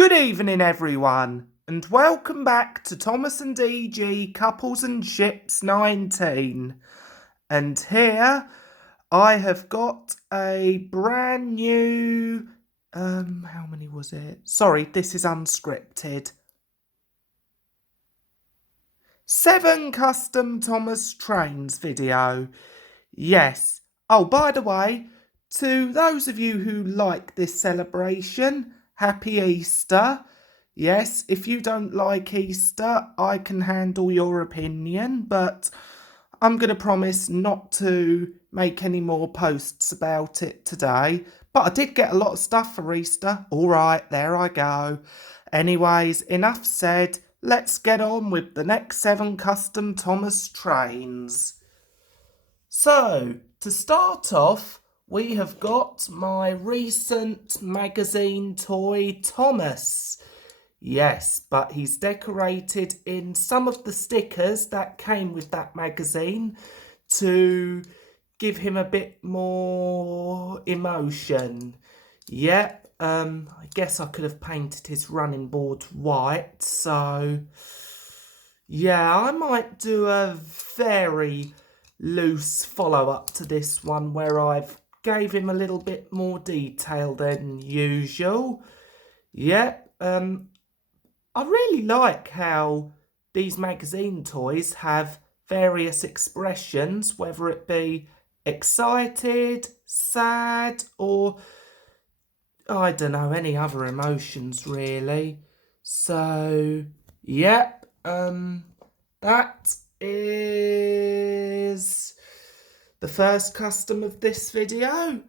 Good evening, everyone, and welcome back to Thomas and DG Couples and Ships 19. And here I have got a brand new, how many was it? Sorry, this is unscripted. 7 custom Thomas trains video. Yes. Oh, by the way, to those of you who like this celebration, Happy Easter. Yes, if you don't like Easter, I can handle your opinion, but I'm going to promise not to make any more posts about it today. But I did get a lot of stuff for Easter. All right, there I go. Anyways, enough said. Let's get on with the next 7 custom Thomas trains. So, to start off, we have got my recent magazine toy, Thomas. Yes, but he's decorated in some of the stickers that came with that magazine to give him a bit more emotion. Yep, I guess I could have painted his running board white, so yeah, I might do a very loose follow-up to this one where I've gave him a little bit more detail than usual. Yep, I really like how these magazine toys have various expressions, whether it be excited, sad, or I don't know, any other emotions really. So, yep, that is the first custom of this video.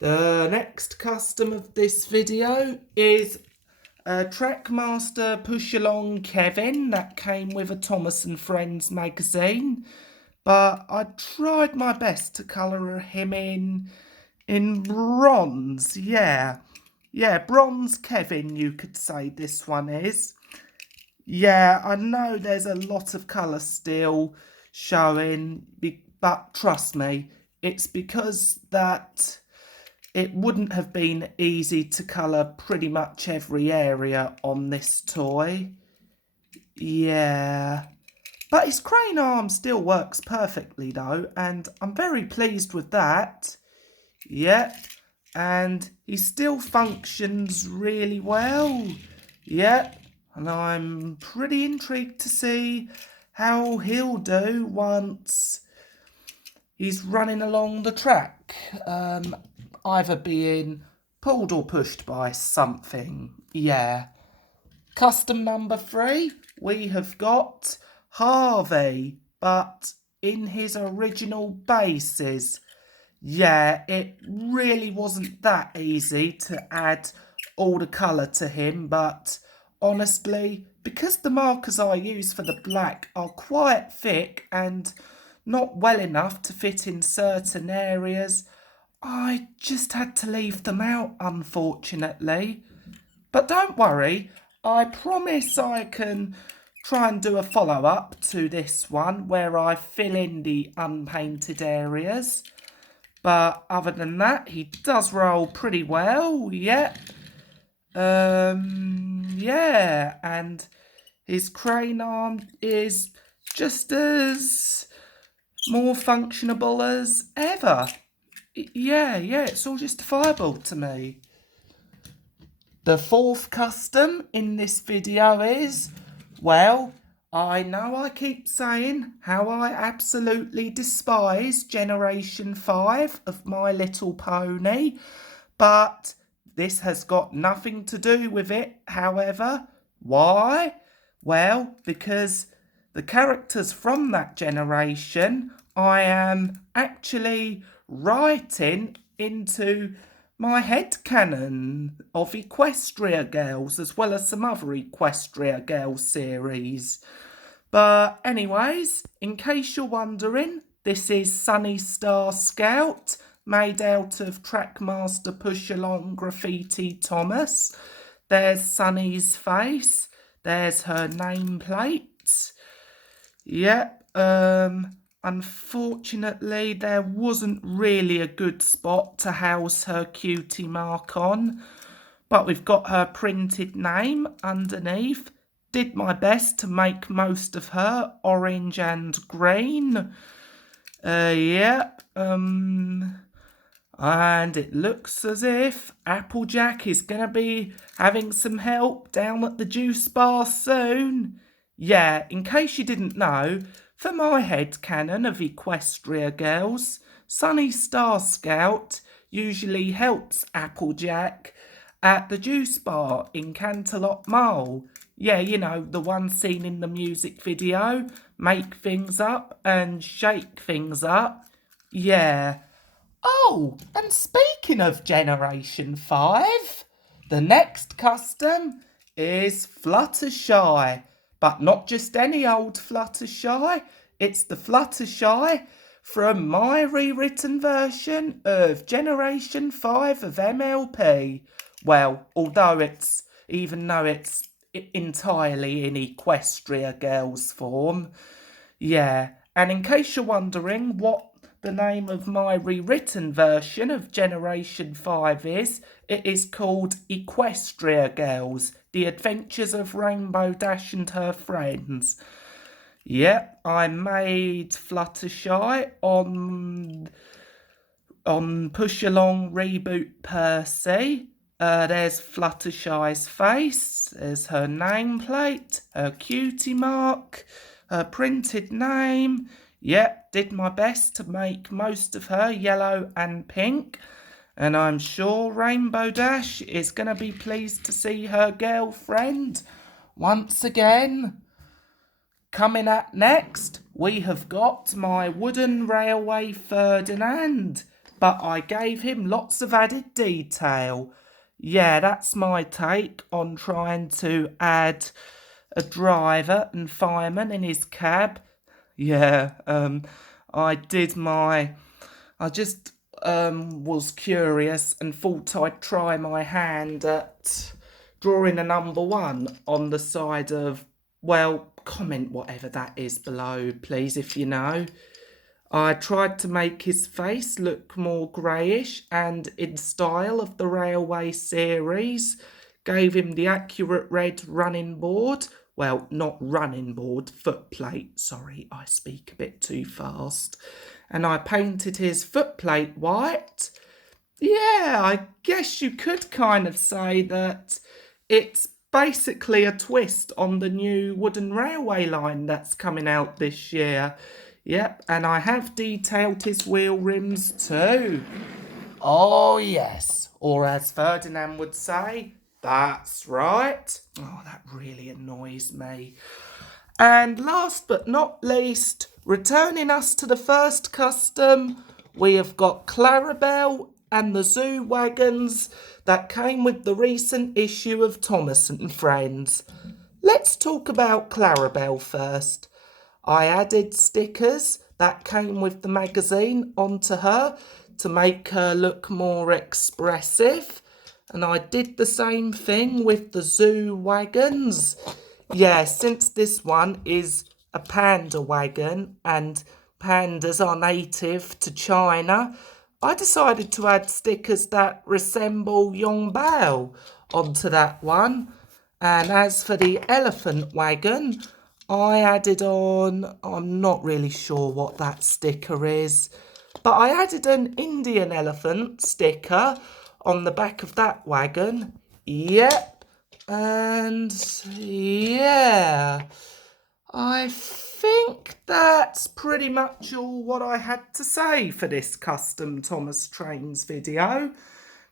The next custom of this video is a TrackMaster Push-Along Kevin that came with a Thomas and Friends magazine, but I tried my best to colour him in bronze. Yeah, bronze Kevin, you could say this one is. Yeah, I know there's a lot of colour still showing, but trust me, it's because that it wouldn't have been easy to colour pretty much every area on this toy. Yeah. But his crane arm still works perfectly though, and I'm very pleased with that. Yep. And he still functions really well. Yep. And I'm pretty intrigued to see how he'll do once he's running along the track. Either being pulled or pushed by something. Yeah. Custom number 3, we have got Harvey, but in his original bases. Yeah, it really wasn't that easy to add all the colour to him, but honestly, because the markers I use for the black are quite thick and not well enough to fit in certain areas, I just had to leave them out, unfortunately. But don't worry, I promise I can try and do a follow-up to this one where I fill in the unpainted areas. But other than that, he does roll pretty well, yeah. Yeah, and his crane arm is just as more functionable as ever. Yeah, it's all justifiable to me. The 4th custom in this video is, well, I know I keep saying how I absolutely despise Generation 5 of My Little Pony, but this has got nothing to do with it, however. Why? Well, because the characters from that generation I am actually writing into my headcanon of Equestria Girls, as well as some other Equestria Girls series. But anyways, in case you're wondering, this is Sunny Star Scout, made out of TrackMaster Push-Along Graffiti Thomas. There's Sunny's face. There's her nameplate. Yep, unfortunately, there wasn't really a good spot to house her cutie mark on. but we've got her printed name underneath. Did my best to make most of her orange and green. Yep. And it looks as if Applejack is going to be having some help down at the juice bar soon. Yeah, in case you didn't know, for my headcanon of Equestria girls, Sunny Star Scout usually helps Applejack at the juice bar in Canterlot Mall. Yeah, you know, the one seen in the music video. Make things up and shake things up. Yeah. Oh, and speaking of Generation 5, the next custom is Fluttershy. But not just any old Fluttershy, it's the Fluttershy from my rewritten version of Generation 5 of MLP. Well, even though it's entirely in Equestria Girls form. Yeah, and in case you're wondering what the name of my rewritten version of Generation 5 is, it is called Equestria Girls, The Adventures of Rainbow Dash and Her Friends. Yep, I made Fluttershy on Push-Along Reboot Percy. There's Fluttershy's face, there's her nameplate, her cutie mark, her printed name. Yep, did my best to make most of her yellow and pink. And I'm sure Rainbow Dash is going to be pleased to see her girlfriend once again. Coming up next, we have got my wooden railway Ferdinand, but I gave him lots of added detail. Yeah, that's my take on trying to add a driver and fireman in his cab. Yeah, I just was curious and thought I'd try my hand at drawing a number 1 on the side of, well, comment whatever that is below, please, if you know. I tried to make his face look more greyish and in style of the Railway series. Gave him the accurate red running board. Well, not running board, footplate. Sorry, I speak a bit too fast. And I painted his footplate white. Yeah, I guess you could kind of say that it's basically a twist on the new wooden railway line that's coming out this year. Yep, and I have detailed his wheel rims too. Oh yes, or as Ferdinand would say, that's right. Oh, that really annoys me. And last but not least, returning us to the first custom, we have got Clarabelle and the zoo wagons that came with the recent issue of Thomas and Friends. Let's talk about Clarabelle first. I added stickers that came with the magazine onto her to make her look more expressive. And I did the same thing with the zoo wagons. Yeah, since this one is a panda wagon and pandas are native to China, I decided to add stickers that resemble Yongbao onto that one. And as for the elephant wagon, I added on, I'm not really sure what that sticker is, but I added an Indian elephant sticker on the back of that wagon. Yep. And yeah, I think that's pretty much all what I had to say for this custom Thomas Trains video.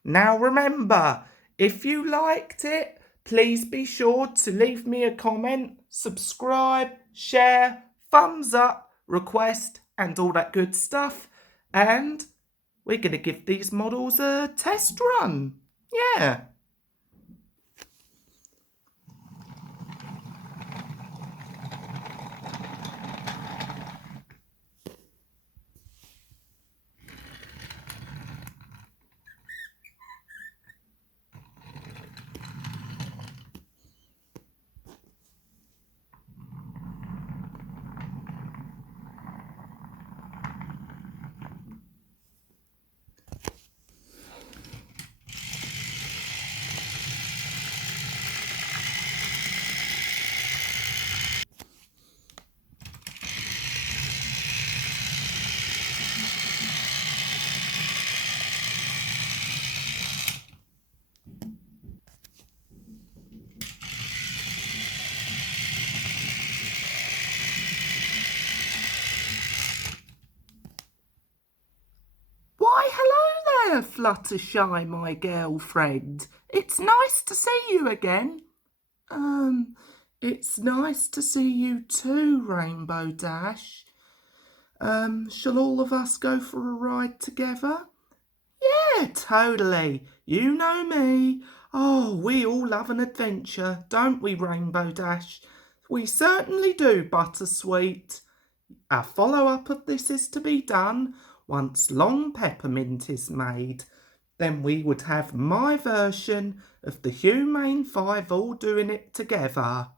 Now remember, if you liked it, please be sure to leave me a comment, subscribe, share, thumbs up, request, and all that good stuff. And we're going to give these models a test run. Yeah. Well, Fluttershy, my girlfriend, it's nice to see you again. It's nice to see you too, Rainbow Dash. Shall all of us go for a ride together? Yeah, totally. You know me. Oh, we all love an adventure, don't we, Rainbow Dash? We certainly do, Buttersweet. Our follow-up of this is to be done once Long Peppermint is made. Then we would have my version of the Humane Five all doing it together.